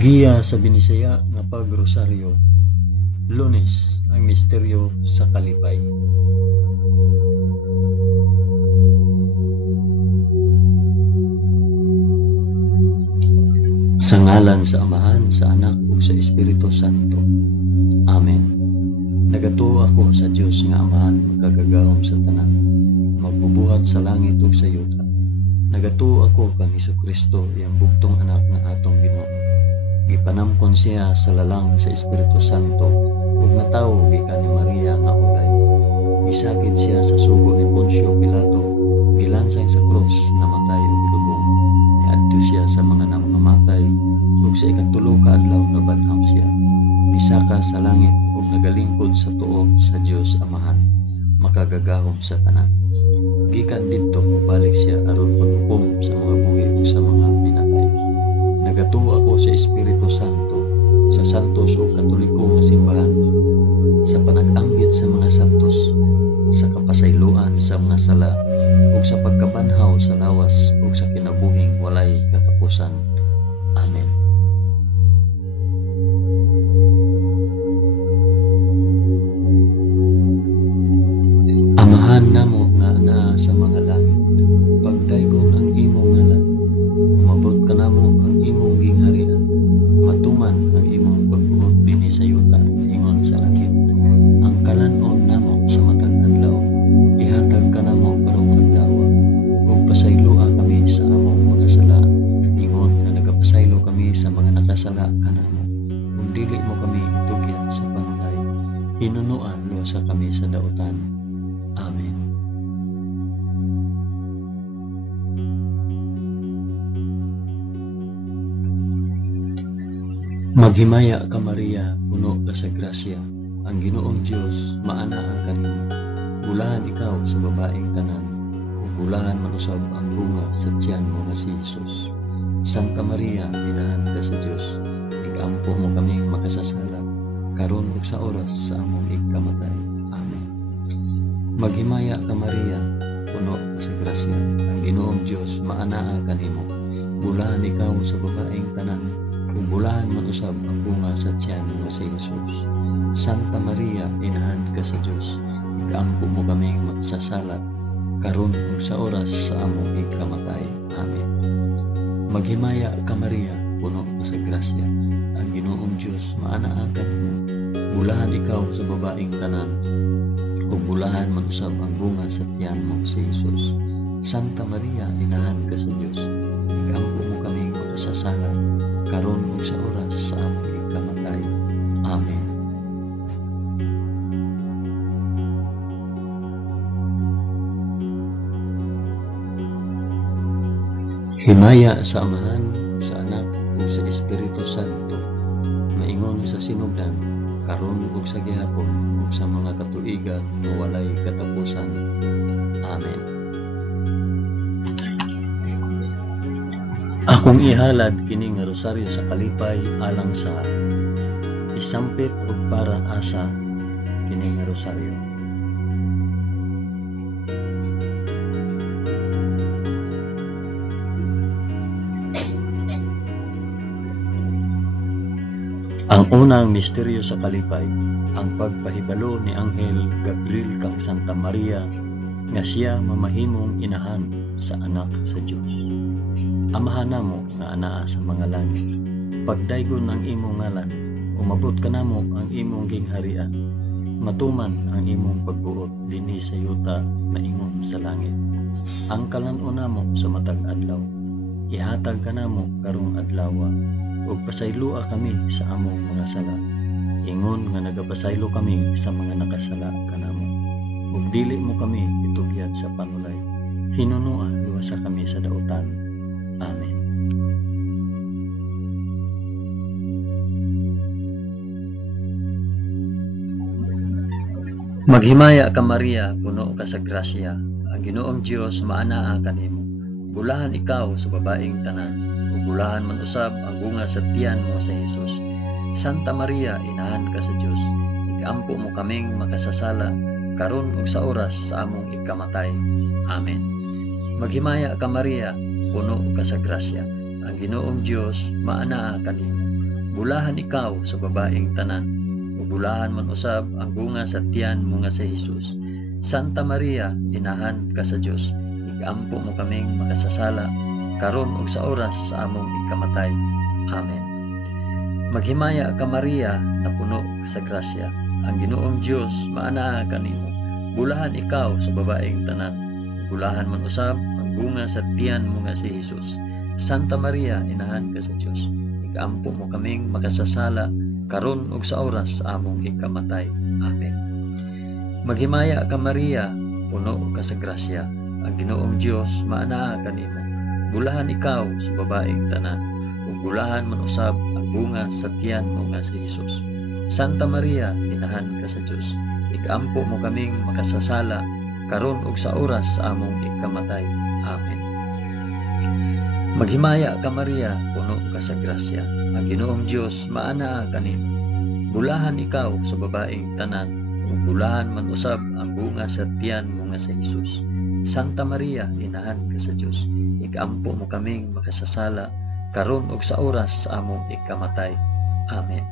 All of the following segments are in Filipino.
Agiya sa binisaya nga pagrosaryo. Lunes, ang misteryo sa kalipay. Sa ngalan sa Amahan, sa Anak, ug sa Espiritu Santo. Amen. Nagatuo ako sa Dios nga Amahan, magkagagahom sa tanan, magbubuhat sa langit ug sa yuta. Nagatuo ako kang Hesukristo, iyang bugtong anak nga atong Ginoo. Gipanamkon siya sa lalang sa Espiritu Santo, ug natawo gikan ni Maria nga ulay. Gisakit siya sa sugo ni Poncio Pilato, gilansay sa krus, namatay ug lubong. Niadto siya sa mga namamatay, ug sa ikatulo ka adlaw nabanhaw siya. Misaka sa langit ug nagalingkod sa tuo sa Dios Amahan, makagagahom sa tanan. Gikan didto balik siya aron paghukom sa mga buhi ug sa mga pinatay. Nagatuo ako sa Espiritu Santo, sa santos o katoliko nga simbahan, sa panag-anggit sa mga santos, sa kapasayloan sa mga sala, ug sa pagkabanhaw sa lawas ug sa kinabuhing walay katapusan. Amen. Amahan namo nga naa sa mga langit, pagdaygon ang imong ngalan, umabot ka namo ang imong gingharian, matuman ang imong pagbuot dinhi sa yuta, ingon sa langit. Ang kalanon namo sa matag adlaw, ihatag ka namo karong adlaw, ug pasayloa kami sa among mga sala, ingon nga nagapasaylo kami sa mga nakasala kanamo. Ug dili mo kami itugyan sa panulay, hinunuan luwasa kami sa dautan. Amen. Maghimaya ka Maria, puno ka sa grasya, ang Ginoong Dios maanaa kanimo. Bulahan ikaw sa babaeng tanan, ug bulahan manusab ang bunga sa tiyan mo nga si Jesus. Santa Maria, inahan ka sa Dios, igampo mo kaming makasasala, karon ug sa oras sa among ikamatay. Amen. Maghimaya ka Maria, puno ka sa grasya, ang Ginoong Dios maanaa kanimo. Bulahan ikaw sa babaeng tanan, ug bulahan man usab ang bunga sa tiyan nga si Jesus. Santa Maria, inahan ka sa Dios, igampo mo kaming makasasala, karon ug sa oras sa among ikamatay. Amen. Maghimaya ka Maria, puno ka sa grasya, ang Ginoong Dios maanaa kanimo. Bulahan ikaw sa babaeng tanan, ug bulahan man usab ang bunga sa tiyan mo si Jesus. Santa Maria, inahan ka sa Dios, igampo mo kaming makasasala, karon ug sa oras sa among ikamatay. Amen. Himaya sa Amahan, sa Anak, ug sa Espiritu Santo, maingon sa sinugdan, karon ug sa gihapon, ug sa mga katuigan nga walay katapusan. Amen. Akong ihalad kini nga rosaryo sa kalipay alang sa isampit ug para asa kini nga rosaryo. Ang unang misteryo sa kalipay, ang pagpahibalo ni Anghel Gabriel kang Santa Maria nga siya mamahimong inahan sa anak sa Dios. Amahan namo nga anaa sa mga langit, pagdaygon ang imong ngalan, umabot ka namo ang imong gingharian, matuman ang imong pagbuot dinhi sa yuta na ingon sa langit. Ang kalanon namo sa matag adlaw, ihatag ka namo karong adlaw, ug pasayloa kami sa among mga sala, ingon nga nagapasaylo kami sa mga nakasala kanamo. Ug dili mo kami itugyan sa panulay, hinunua luwasa kami sa dautan. Amen. Maghimaya ka Maria, puno ka sa grasya, ang Ginoong Dios maanaa kanimo. Bulahan ikaw sa babaeng tanan, ug bulahan man usab ang bunga sa tiyan mo sa Jesus. Santa Maria, inahan ka sa Dios, igampo mo kaming makasasala, karon ug sa oras sa among ikamatay. Amen. Maghimaya ka Maria, puno ka sa grasya, ang Ginoong Dios maanaa kanimo. bulahan ikaw sa babaeng tanan, ug bulahan man usab ang bunga sa tiyan mo nga si Hesus. Santa Maria, inahan ka sa Dios, igampo mo kaming makasasala, karon ug sa oras sa among ikamatay. Amen. Maghimaya ka Maria, na puno sa grasya, ang Ginoong Dios maanaa kanimo. Bulahan ikaw sa babaeng tanan, bulahan man usab ang bunga sa tiyan mo nga si Hesus. Santa Maria, inahan ka sa Dios, igampo mo kaming makasasala, karon ug sa oras sa among ikamatay. Amen. Maghimaya ka Maria, puno ka sa grasya, ang Ginoong Dios maanaa kanimo. Bulahan ikaw sa babaeng tanan, ug bulahan man usab ang bunga sa tiyan mo nga si Hesus. Santa Maria, inahan ka sa Dios, igampo mo kaming makasasala, karon ug sa oras sa among ikamatay. Amen. Maghimaya ka Maria, puno ka sa grasya, ang Ginoong Dios maanaa kanimo. Bulahan ikaw sa babaeng tanan, ug bulahan man usab ang bunga sa tiyan mo nga si Hesus. Santa Maria, inahan ka sa Dios, igampo mo kaming makasasala, karon ug sa oras sa among ikamatay. Amen.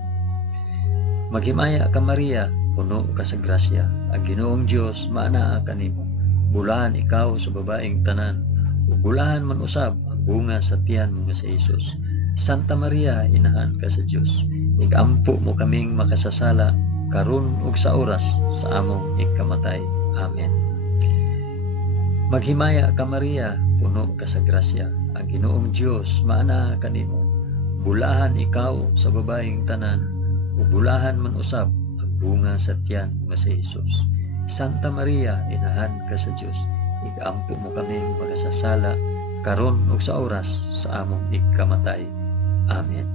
Maghimaya ka Maria, puno ka sa grasya, ang Ginoong Dios maanaa kanimo. Bulahan ikaw sa babaeng tanan, ug bulahan man usab ang bunga sa tiyan mo nga si Hesus. Santa Maria, inahan ka sa Dios, igampo mo kaming makasasala, karon ug sa oras sa among ikamatay. Amen. Maghimaya ka Maria, puno ka sa grasya, ang Ginoong Dios maanaa kanimo. Bulahan ikaw sa babaeng tanan, ug bulahan man usab ang bunga sa tiyan nga si Hesus. Santa Maria, inahan ka sa Dios, igampo mo kaming makasasala, karon ug sa oras sa among ikamatay. Amen.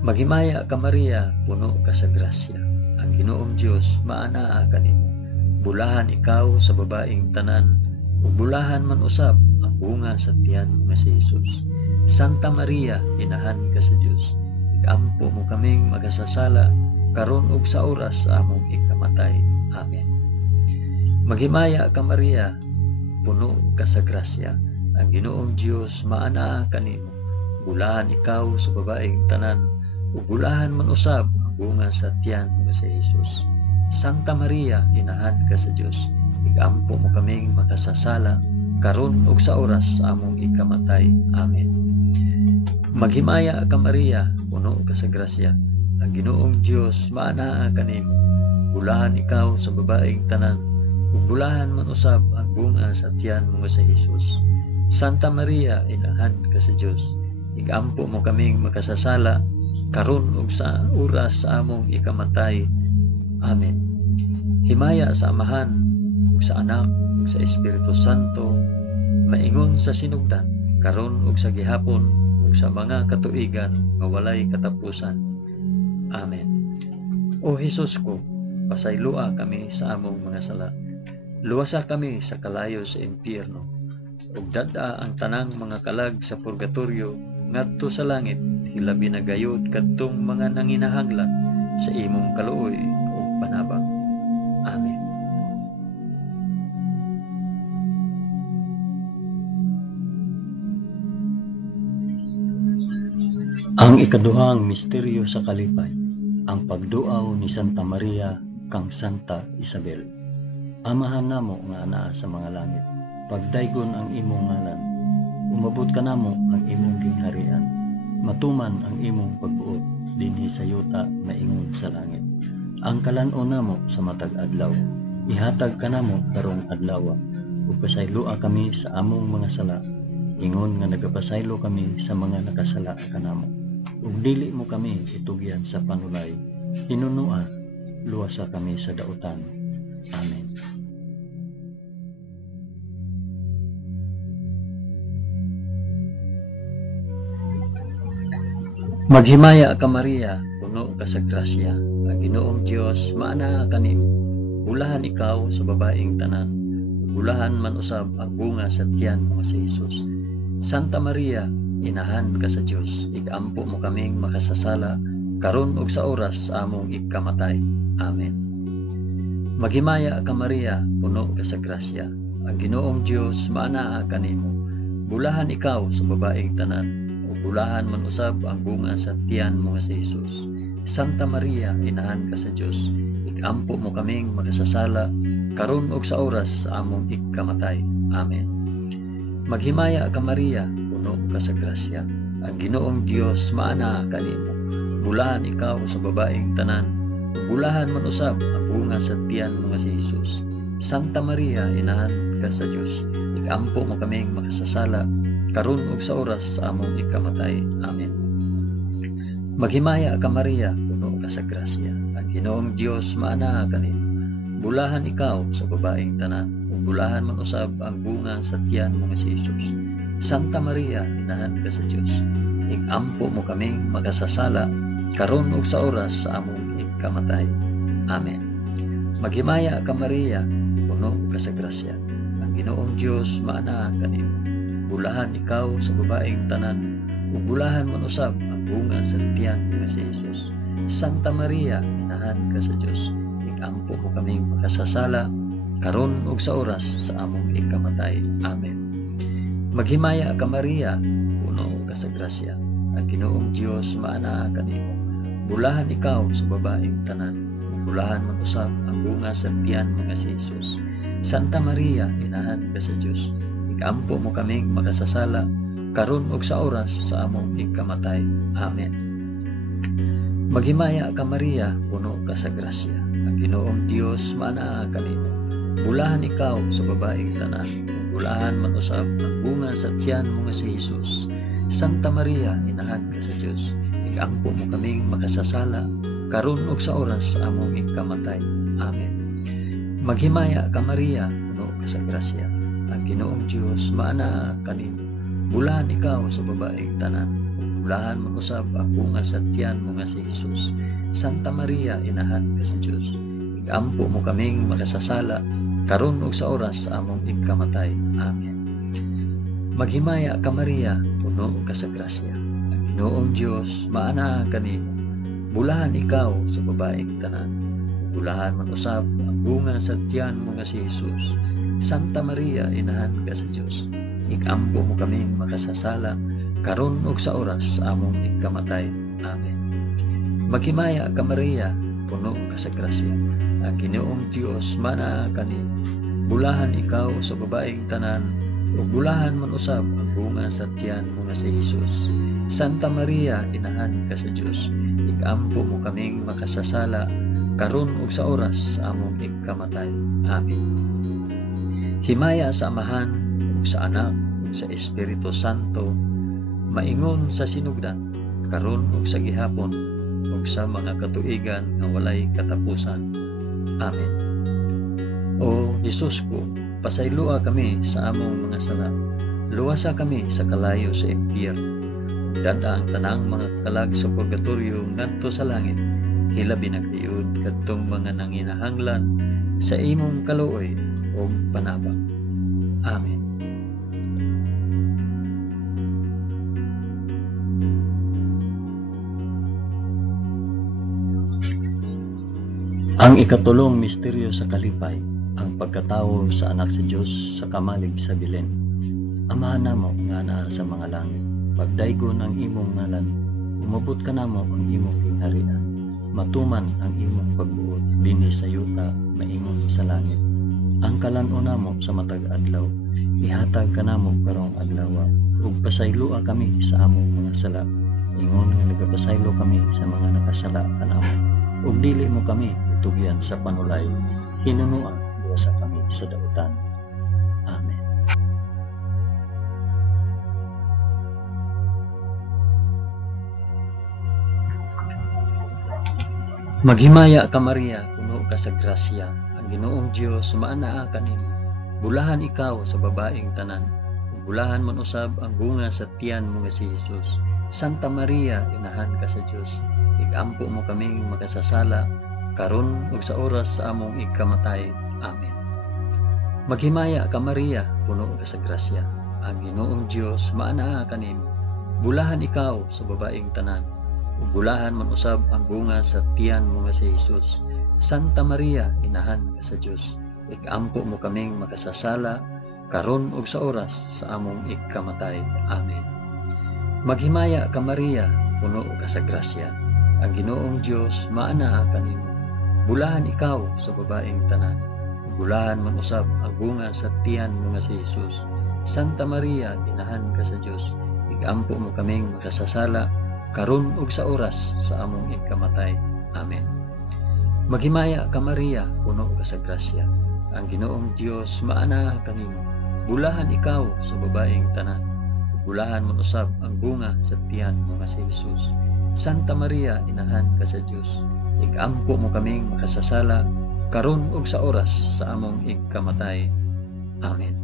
Maghimaya ka Maria, puno ka sa grasya, ang Ginoong Dios maanaa kanimo. Bulahan ikaw sa babaeng tanan, ug bulahan man usab ang bunga sa tiyan nga si Hesus. Santa Maria, inahan ka sa Dios, igampo mo kaming makasasala, karon ug sa oras sa among ikamatay. Amen. Maghimaya ka Maria, puno ka sa grasya, ang Ginoong Dios maanaa kanimo. Bulahan ikaw sa babaeng tanan, ug bulahan man usab ang bunga sa tiyan nga si Hesus. Santa Maria, inahan ka sa Dios, igampo mo kaming makasasala, karon ug sa oras sa among ikamatay. Amen. Maghimaya ka Maria, puno ka sa grasya, ang Ginoong Dios maanaa kanimo. Bulahan ikaw sa babaeng tanan, ug bulahan man usab ang bunga sa tiyan mo nga si Hesus. Santa Maria, inahan ka sa Dios, igampo mo kaming makasasala, karon ug sa oras sa among ikamatay. Amen. Himaya sa Amahan, ug sa Anak, ug sa Espiritu Santo, maingon sa sinugdan, karon ug sa gihapon, ug sa mga katuigan nga walay katapusan. Amen. O Hesus ko, pasaylua kami sa among mga sala. Luwasa kami sa kalayo sa impyerno, ug dada ang tanang mga kalag sa purgatorio ngadto sa langit, hilabi na gayud kadtong mga nanginahanglan sa imong kaluoy ug panabang. Amen. Ang ikaduhang misteryo sa kalipay, ang pagduaw ni Santa Maria kang Santa Isabel. Amahan namo nga anaa sa mga langit, pagdaygon ang imong ngalan, umabot ka namo ang imong gingharian, matuman ang imong pagbuot dinhi sa yuta na ingon sa langit. Ang kalan-on namo sa matag adlaw, ihatag ka namo karong adlaw, ug pasaylua kami sa among mga sala, ingon nga nagapasaylo kami sa mga nakasala kanamo. Ug dili mo kami itugyan sa panulay, hinunua, luwasa kami sa dautan. Amen. Maghimaya ka Maria, puno ka sa grasya, ang Ginoong Dios maanaa kanimo. Bulahan ikaw sa babaeng tanan, bulahan man usab ang bunga sa tiyan mo si Hesus. Santa Maria, inahan ka sa Dios, igampo mo kaming makasasala, karon ug sa oras sa among ikamatay. Amen. Maghimaya ka Maria, puno ka sa grasya, ang Ginoong Dios maanaa kanimo. Bulahan ikaw sa babaeng tanan, ug bulahan man usab ang bunga sa tiyan mo nga si Jesus. Santa Maria, inahan ka sa Dios, ikampo mo kaming makasasala karon ug sa oras sa among ikamatay. Amen. Maghimaya ka Maria, puno ka sa grasya. Ang Ginoong Dios maana kanimo. Bulahan ikaw sa babaeng tanan, bulahan man usab ang bunga sa tiyan mo nga si Jesus. Santa Maria, inahan ka sa Dios, ikampo mo kaming makasasala karon ug sa oras sa among ikamatay. Amen. Maghimaya ka Maria, puno ka sa grasya. Ang Ginoong Dios maana kanimo. Bulahan ikaw sa babaeng tanan, ug bulahan man usab ang bunga sa tiyan mo nga si Jesus. Santa Maria, inahan ka sa Dios, ikampo mo kaming makasasala karon ug sa oras sa among ikamatay. Amen. Maghimaya ka Maria, puno ka sa grasya. Ang Ginoong Dios maana kanimo. Bulahan ikaw sa babaeng tanan, ug bulahan man usab ang bunga sa tiyan nga si Jesus. Santa Maria, inahan ka sa Dios, ikampo mo kaming makasasala karon ug sa oras sa among ikamatay. Amen. Maghimaya ka Maria, puno ka sa grasya. Ang Ginoong Dios maana kanimo. Bulahan ikaw sa babaeng tanan, ug bulahan man usab ang bunga sa tiyan nga si Jesus. Santa Maria, inahan ka sa Dios, ikampo mo kaming makasasala karon ug sa oras sa among ikamatay. Amen. Maghimaya ka Maria, puno ka sa grasya. Ang Ginoong Dios maana kanimo. Bulahan ikaw sa babaeng tanan, ug bulahan man usab ang bunga sa tiyan mo nga si Jesus. Santa Maria, inahan ka sa Dios, ikampo mo kaming makasasala karon ug sa oras sa among ikamatay. Amen. Maghimaya ka Maria, puno ka sa grasya. Ang Ginoong Dios maana kanimo. Bulahan ikaw sa babaeng tanan, ug bulahan man usab ang bunga sa tiyan mo nga si Jesus. Santa Maria, inahan ka sa Dios, ikampo mo kaming makasasala karon ug sa oras sa among ikamatay. Amen. Maghimaya ka Maria, puno ka sa grasya. Ang Ginoong Dios maana kanimo. Bulahan ikaw sa babaeng tanan, ug bulahan man usab ang bunga sa tiyan mo nga si Jesus. Santa Maria, inahan ka sa Dios, ikampo mo kaming makasasala karon ug sa oras sa among ikamatay. Amen. Maghimaya ka Maria, puno ka sa grasya. Ang Ginoong Dios maana kanimo. Bulahan ikaw sa babaeng tanan, ug bulahan man usab ang bunga sa tiyan mo nga si Jesus. Santa Maria, inahan ka sa Dios, ikampo mo kaming makasasala karon ug sa oras sa among ikamatay. Amen. Himaya sa Amahan ug sa Anak ug sa Espiritu Santo, maingon sa sinugdan karon ug sa gihapon ug sa mga katuigan nga walay katapusan. Amen. O Jesus ko, pasaylua kami sa among mga sala. Luwasa kami sa kalayo sa impyerno. Dada ang tanang mga kalag sa purgatorio ngadto sa langit. Hilabi na kayod kadtong mga nanginahanglan sa imong kaluoy o panabang. Amen. Ang ikatulong misteryo sa kalipay, ang pagkatawo sa anak sa Dios sa kamalig sa Belen. Amahan namo nga naa sa mga langit, pagdaygon ang imong ngalan, umabot ka namo ang imong kingharian, matuman ang imong pagbuot dinhi sa yuta maingon sa langit. Ang kalan-o namo sa matag adlaw, ihatag ka namo karong adlaw, ug pasaylua kami sa among mga sala, ingon nga nagapasaylo kami sa mga nakasala kanamo, ug dili mo kami tugyan sa panulay, hinunuan sa kami sa dautan. Amen. Maghimaya ka Maria, puno ka sa grasya. Ang Ginoong Dios maanaa kanimo. Bulahan ikaw sa babaeng tanan, ug bulahan man usab ang bunga sa tiyan mo nga si Jesus. Santa Maria, inahan ka sa Dios, ikampo mo kaming makasasala karon ug sa oras sa among ikamatay. Amen. Maghimaya ka Maria, puno ka sa grasya. Ang Ginoong Dios maanaa kanimo. Bulahan ikaw sa babaeng tanan, ug bulahan man usab ang bunga sa tiyan mo nga si Jesus. Santa Maria, inahan ka sa Dios, ikampo mo kaming makasasala karon ug sa oras sa among ikamatay. Amen. Maghimaya ka Maria, puno ka sa grasya. Ang Ginoong Dios maanaa kanimo. Bulahan ikaw sa babaeng tanan. Bulahan man usab ang bunga sa tiyan mo nga si Jesus. Santa Maria, inahan ka sa Dios. Igampo mo kaming makasasala karon ug sa oras sa among ikamatay. Amen. Maghimaya ka Maria, puno ka sa grasya. Ang Ginoong Dios maanaa kanimo. Bulahan ikaw sa babaeng tanan. Bulahan man usab ang bunga sa tiyan mo nga si Jesus. Santa Maria, inahan ka sa Dios. Igampo mo kaming makasasala karon ug sa oras sa among ikamatay. Amen.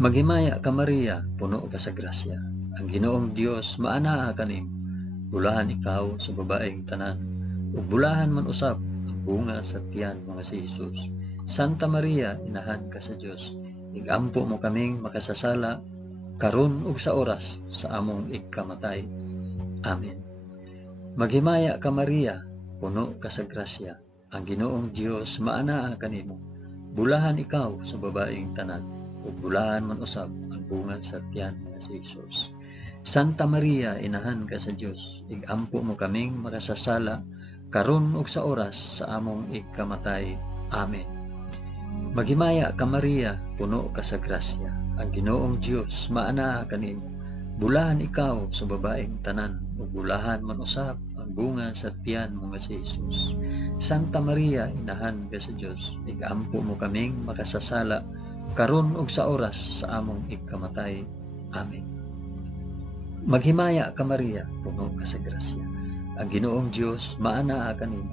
Maghimaya ka Maria, puno ka sa grasya. Ang Ginoong Dios maanaa kanimo. Bulahan ikaw sa babaeng tanan. Ug bulahan man usab ang bunga sa tiyan mo nga si Jesus. Santa Maria, inahan ka sa Dios. Igampo mo kaming makasasala karon ug sa oras sa among ikamatay. Amen. Maghimaya ka Maria, puno ka sa grasya. Ang Ginoong Dios maanaa kanimo. Bulahan ikaw sa babaeng tanan. Ug bulahan man usab ang bunga sa tiyan nga si Jesus. Santa Maria, inahan ka sa Dios. Igampo mo kaming makasasala karon ug sa oras sa among ikamatay. Amen. Maghimaya ka Maria, puno ka sa grasya. Ang Ginoong Dios maanaa kanimo. Bulahan ikaw sa babaeng tanan. Ug bulahan man usab ang bunga sa tiyan mo nga si Jesus. Santa Maria, inahan ka sa Dios. Igampo mo kaming makasasala karon ug sa oras sa among ikamatay. Amen. Maghimaya ka Maria, puno ka sa grasya. Ang Ginoong Dios maanaa kanimo.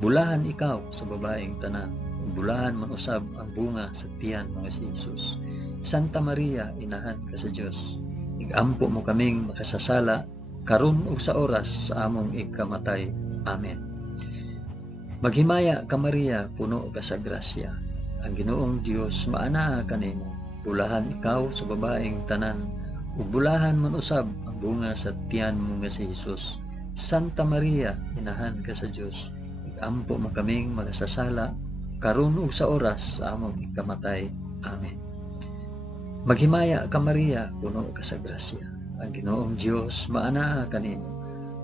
Bulahan ikaw sa babaeng tanan. Ug bulahan man usab ang bunga sa tiyan mo nga si Jesus. Santa Maria, inahan ka sa Dios. Igampo mo kaming makasasala karon ug sa oras sa among ikamatay. Amen. Maghimaya ka Maria, puno ka sa grasya. Ang Ginoong Dios maanaa kanimo. Bulahan ikaw sa babaeng tanan. Ug bulahan man usab ang bunga sa tiyan mo nga si Jesus. Santa Maria, inahan ka sa Dios. Igampo mo kaming makasasala karon ug sa oras sa among ikamatay. Amen. Maghimaya ka Maria, puno ka sa grasya. Ang Ginoong Dios maanaa kanimo.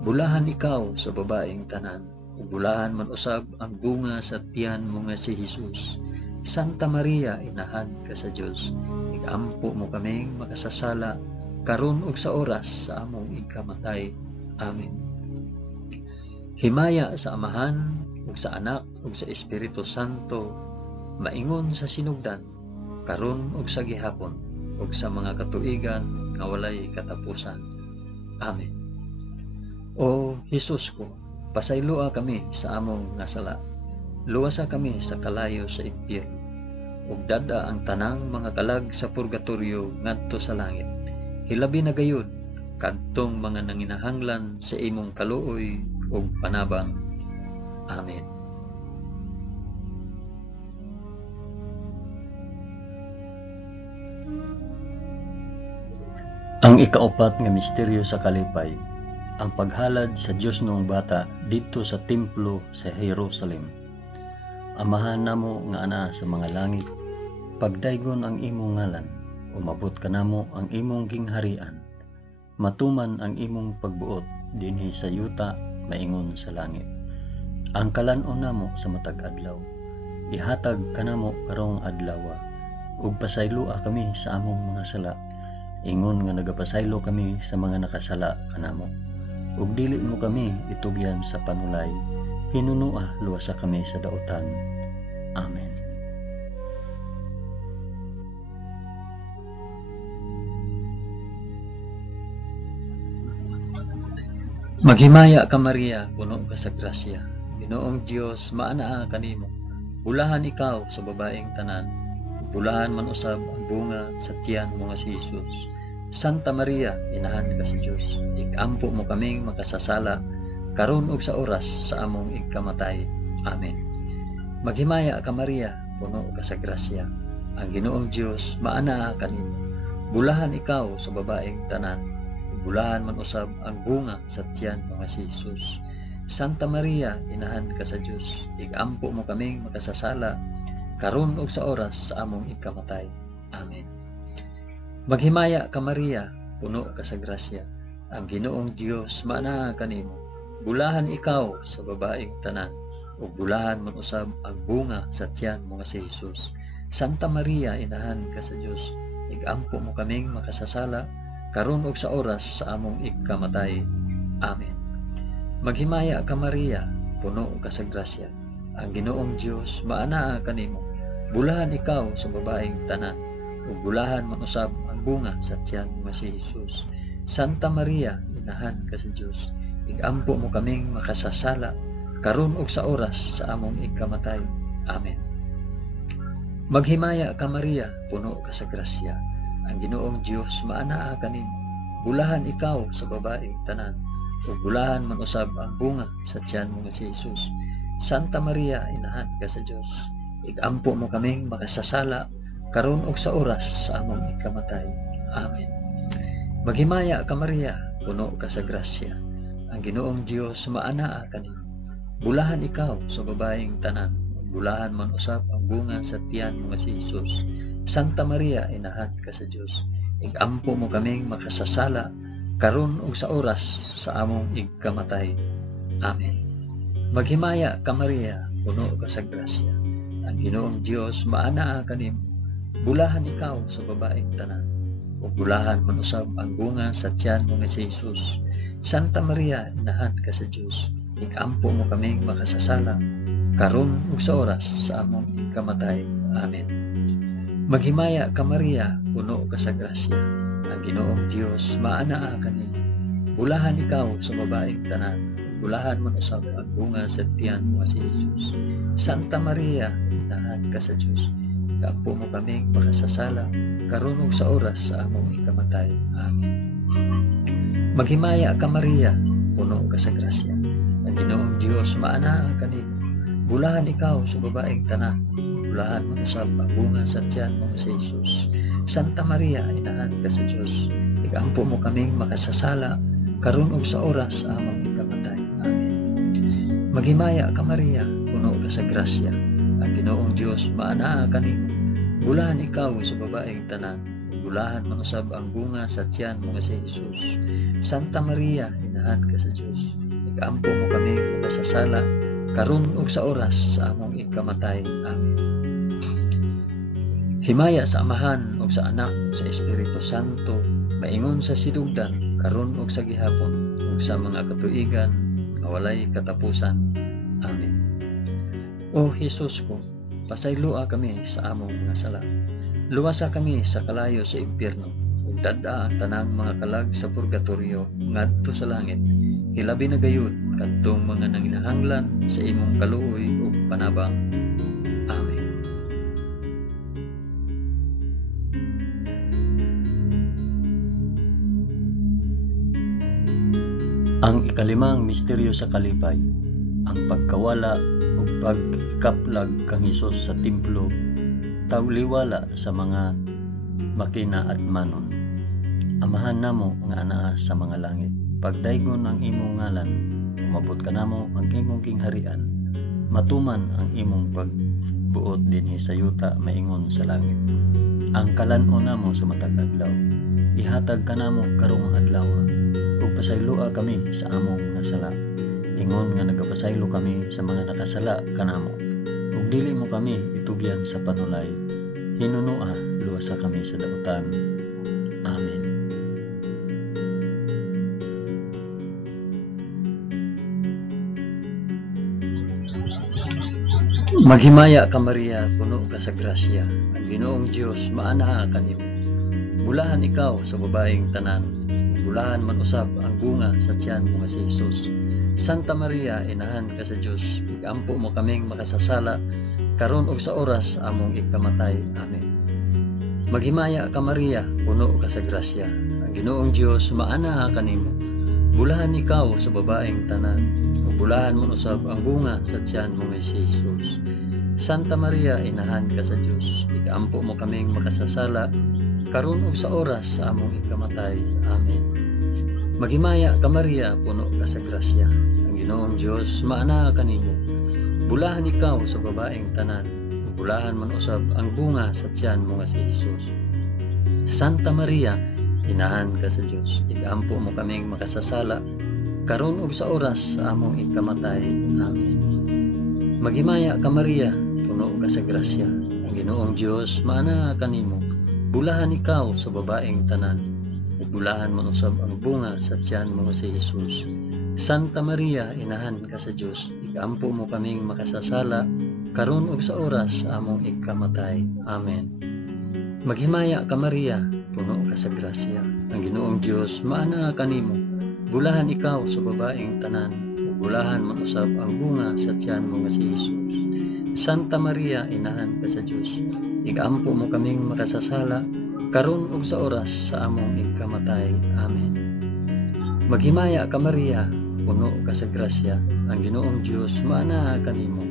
Bulahan ikaw sa babaeng tanan. Ug bulahan man usab ang bunga sa tiyan mo nga si Jesus. Santa Maria, inahan ka sa Dios. Igampo mo kaming makasasala karon ug sa oras sa among ikamatay. Amen. Himaya sa Amahan ug sa Anak ug sa Espiritu Santo, maingon sa sinugdan, karon ug sa gihapon, ug sa mga katuigan nga walay katapusan. Amen. O Jesus ko, pasayloa kami sa among nasala. Luwasa kami sa kalayo sa impyerno, ug dada ang tanang mga kalag sa purgatorio ngadto sa langit. Hilabi na gayud kadtong mga nanginahanglan sa imong kaluoy ug panabang. Amen. Ang ikaapat nga misteryo sa kalipay, ang paghalad sa Dios noong bata didto sa templo sa Jerusalem. Amahan namo nga ana sa mga langit, pagdaygon ang imong ngalan, umabot ka namo ang imong gingharian. Matuman ang imong pagbuot dinhi sa yuta maingon sa langit. Ang kalan-on namo sa matag adlaw, ihatag kanamo karong adlawa, ug pasayloa kami sa among mga sala, ingon nga nagapasaylo kami sa mga nakasala kanamo. Ug dili mo kami itugyan sa panulay, hinunua luwasa kami sa daotan. Amen. Maghimaya ka Maria, puno ka sa grasya. Ginoong Dios maanaa kanimo. Bulahan ikaw sa babaeng tanan. Bulahan man usab ang bunga sa tiyan mo nga si Jesus. Santa Maria, inahan ka sa Dios. Igampo mo kaming makasasala karon ug sa oras sa among ikamatay. Amen. Maghimaya ka Maria, puno ka sa grasya. Ang Ginoong Dios maanaa kanimo. Bulahan ikaw sa babaeng tanan. Bulahan man usab ang bunga sa tiyan mo nga si Jesus. Santa Maria, inahan ka sa Dios. Igampo mo kaming makasasala karon ug sa oras sa among ikamatay. Amen. Maghimaya ka Maria, puno ka sa grasya. Ang Ginoong Dios maanaa kanimo. Bulahan ikaw sa babaeng tanan, ug bulahan man usab ang bunga sa tiyan mo nga si Jesus. Santa Maria, inahan ka sa Dios, igampo mo kaming makasasala karon ug sa oras sa among ikamatay. Amen. Maghimaya ka Maria, puno ka sa grasya. Ang Ginoong Dios maanaa kanimo. Bulahan ikaw sa babaeng tanan, ug bulahan man usab ang bunga sa tiyan mo nga si Jesus. Santa Maria, inahan ka sa Dios, igampo mo kaming makasasala karon ug sa oras sa among ikamatay. Amen. Maghimaya ka Maria, puno ka sa grasya. Ang Ginoong Dios maanaa kanimo. Bulahan ikaw sa babaeng tanan, ug bulahan man usab ang bunga sa tiyan mo nga si Jesus. Santa Maria, inahan ka sa Dios, igampo mo kaming makasasala karon ug sa oras sa among ikamatay. Amen. Maghimaya ka Maria, puno ka sa grasya. Ang Ginoong Dios maanaa kanimo. Bulahan ikaw sa babaeng tanan, bulahan man usab ang bunga sa tiyan mo nga si Jesus. Santa Maria, inahan ka sa Dios, igampo mo kaming makasasala karon ug sa oras sa among ikamatay. Amen. Maghimaya ka Maria, puno ka sa grasya. Ang Ginoong Dios maanaa kanimo. Bulahan ikaw sa babaeng tanan, ug bulahan man usab ang bunga sa tiyan mo nga si Jesus. Santa Maria, inahan ka sa Dios, igampo mo kaming makasasala karon ug sa oras sa among ikamatay. Amen. Maghimaya ka Maria, puno ka sa grasya. Ang Ginoong Dios maanaa kanimo. Bulahan ikaw sa babaeng tanan, bulahan man usab ang bunga sa tiyan mo nga si Jesus. Santa Maria, inahan ka sa Dios, igampo mo kaming makasasala karon ug sa oras sa among ikamatay. Amen. Maghimaya ka Maria, puno ka sa grasya. Ang Ginoong Dios maanaa kanimo. Bulahan ikaw sa babaeng tanan, bulahan man usab ang bunga sa tiyan mo si Jesus. Santa Maria, inahan ka sa Dios, igampo mo kaming makasasala karon ug sa oras sa among ikamatay. Amen. Maghimaya ka Maria, puno ka sa grasya. Ang Ginoong Dios maanaa kanimo. Bulahan ikaw sa babaeng tanan, bulahan man usab ang bunga sa tiyan mo nga si Jesus. Santa Maria, inahan ka sa Dios, igampo mo kami makasasala karon ug sa oras sa among ikamatay. Amen. Himaya sa Amahan ug sa Anak ug sa Espiritu Santo, maingon sa sidugdan karon ug sa gihapon ug sa mga katuigan nga walay katapusan. Amen. O Jesus ko, pasayloa kami sa among mga sala. Luwasa kami sa kalayo sa impyerno, ug dad-a ang tanang mga kalag sa purgatorio ngadto sa langit. Hilabi na gayud kadtong mga nanginahanglan sa imong kaluoy ug panabang. Amen. Ang ikalimang misteryo sa kalipay, ang pagkawala ug pagkaplag kang Hesus sa templo, tawliwala sa mga makina at manon. Amahan namo nga anaa sa mga langit, pagdaygon ang imong ngalan, umabot ka namo ang imong kingharian, matuman ang imong pagbuot dinhi sa yuta maingon sa langit. Ang kalan-on namo sa matag adlaw, ihatag ka namo karong adlaw, ug pasayloa kami sa among nasala. Ingon nga nagapasaylo kami sa mga nakasala kanamo, ug dili mo kami itugyan sa panulay. Hinunua, luwasa kami sa dautan. Amen. Maghimaya ka Maria, puno ka sa grasya. Ang Ginoong Dios maanaa kanimo. Bulahan ikaw sa babaeng tanan, bulahan man usab ang bunga sa tiyan mo nga si Jesus. Santa Maria, inahan ka sa Dios, igampo mo kaming makasasala karon ug sa oras among ikamatay. Amen. Maghimaya ka Maria, puno ka sa grasya. Ang Ginoong Dios maanaa kanimo. Bulahan ikaw sa babaeng tanan, ug bulahan man usab ang bunga sa tiyan mo nga si Jesus. Santa Maria, inahan ka sa Dios, igampo mo kaming makasasala karon ug sa oras sa among ikamatay. Amen. Maghimaya ka Maria, puno ka sa grasya. Ang Ginoong Dios maanaa kanimo. Bulahan ikaw sa babaeng tanan, bulahan man usab ang bunga sa tiyan mo nga si Jesus. Santa Maria, inahan ka sa Dios. Igampo mo kaming makasasala karon ug sa oras sa among ikamatay. Amen. Maghimaya ka Maria, puno ka sa grasya. Ang Ginoong Dios maana kanimo. Bulahan ikaw sa babaeng tanan. Ug bulahan man usab ang bunga sa tiyan mo si Jesus. Santa Maria, inahan ka sa Dios. Igampo mo kaming makasasala karon ug sa oras sa among ikamatay. Amen. Maghimaya ka Maria, puno ka sa grasya. Ang Ginoong Dios maana kanimo. Bulahan ikaw sa babaeng tanan. Ug bulahan man usab ang bunga sa tiyan mo nga si Jesus. Santa Maria, inahan ka sa Dios. Igampo mo kaming makasasala karon ug sa oras sa among ikamatay. Amen. Maghimaya ka Maria, puno ka sa grasya. Ang Ginoong Dios maana kanimo.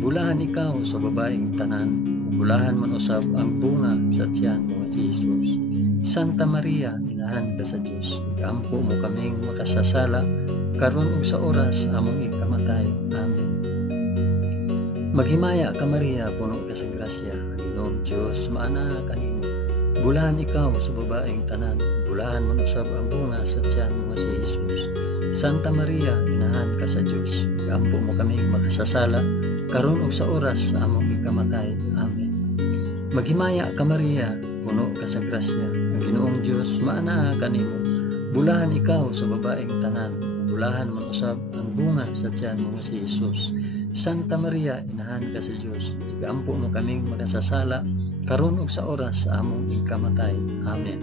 Bulahan ikaw sa babaeng tanan. Bulahan man usab ang bunga sa tiyan mo si Jesus. Santa Maria, inahan ka sa Dios. Igampo mo kaming makasasala karon ug sa oras sa among ikamatay. Amen. Maghimaya ka Maria, puno ka sa grasya. Ang Ginoong Dios maana kanimo. Bulahan ikaw sa babaeng tanan. Bulahan man usab ang bunga sa tiyan mo si Jesus. Santa Maria, inahan ka sa Dios. Igampo mo kaming makasasala karon ug sa oras sa among ikamatay. Amen. Maghimaya ka Maria, puno ka sa grasya. Ang Ginoong Dios maana kanimo. Bulahan ikaw sa babaeng tanan. Bulahan man usab ang bunga sa tiyan mo si Jesus. Santa Maria, inahan ka sa Dios. Igampo mo kaming makasasala karon ug sa oras sa among ikamatay. Amen.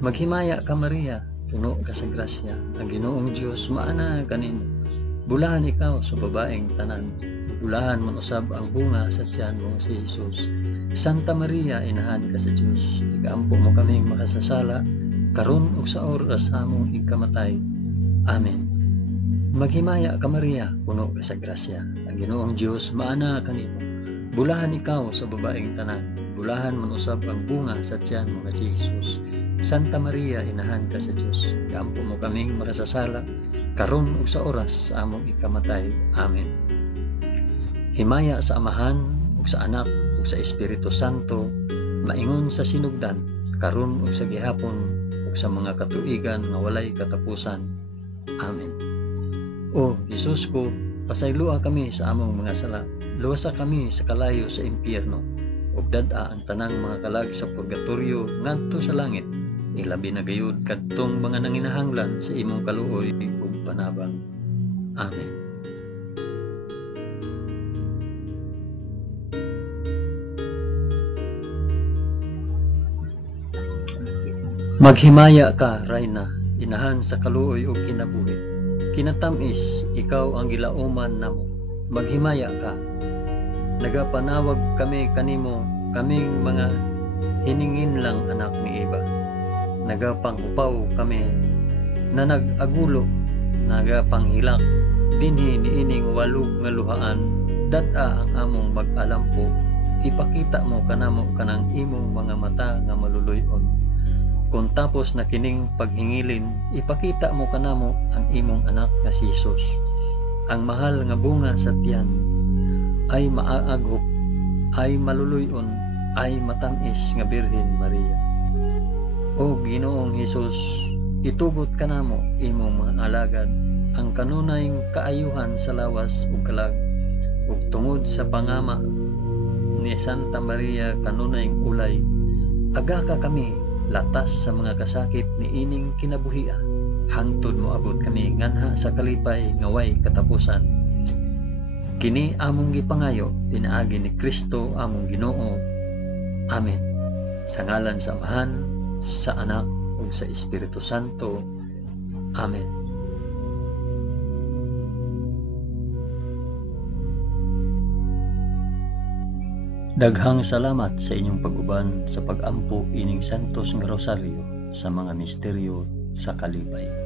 Maghimaya ka Maria, puno ka sa grasya. Ang Ginoong Dios maana kanimo. Bulahan ikaw sa babaeng tanan. Bulahan man usab ang bunga sa tiyan mo si Jesus. Santa Maria, inahan ka sa Dios. Igampo mo kaming makasasala karon ug sa oras sa among ikamatay. Amen. Maghimaya ka Maria, puno ka sa grasya. Ang Ginoong Dios maana kanimo. Bulahan ikaw sa babaeng tanan. Bulahan man usab ang bunga sa tiyan mo si Jesus. Santa Maria, inahan ka sa Dios. Igampo mo kaming makasasala karon ug sa oras sa among ikamatay. Amen. Himaya sa Amahan ug sa Anak ug sa Espiritu Santo, maingon sa sinugdan karon ug sa gihapon ug sa mga katuigan nga walay katapusan. Amen. O Jesus ko, pasaylua kami sa among mga sala. Luwasa kami sa kalayo sa impyerno. Ug dad-a ang tanang mga kalag sa purgatorio ngadto sa langit. Ilabi na gayud kadtong mga nanginahanglan sa imong kaluoy ug panabang. Amen. Maghimaya ka, Rayna, inahan sa kaluoy ug kinabuhi. Kinatamis, ikaw ang gilauman namo. Maghimaya ka. Nagapanawag kami kanimo, kaming mga hiningin lang anak ni Eva. Nagapanghupaw kami na nag-agulo, nagapanghilak, dinhi niining walog nga luhaan, dad-a ang among mag-alampo. Ipakita mo kanamo kanang imong mga mata nga maluluyon. Kung tapos na kining paghingilin, ipakita mo kanamo ang imong anak nga si Jesus. Ang mahal nga bunga sa tiyan ay maaagop, ay maluluyon, ay matamis nga Birhen Maria. O Ginoong Jesus, itugot kanamo imong mga alagad ang kanunayng kaayuhan sa lawas ug kalag, ug tungod sa pangama ni Santa Maria kanunayng ulay, aga ka kami latas sa mga kasakit ni ining kinabuhia, hangtod mo abot kami nganha sa kalipay nga way katapusan. Kini among gipangayo tinaagi ni Kristo among Ginoo. Amen. Sa ngalan sa Amahan, sa Anak ug sa Espiritu Santo. Amen. Daghang salamat sa inyong pag-uban sa pag-ampo ining santos nga rosaryo sa mga misteryo sa kalipay.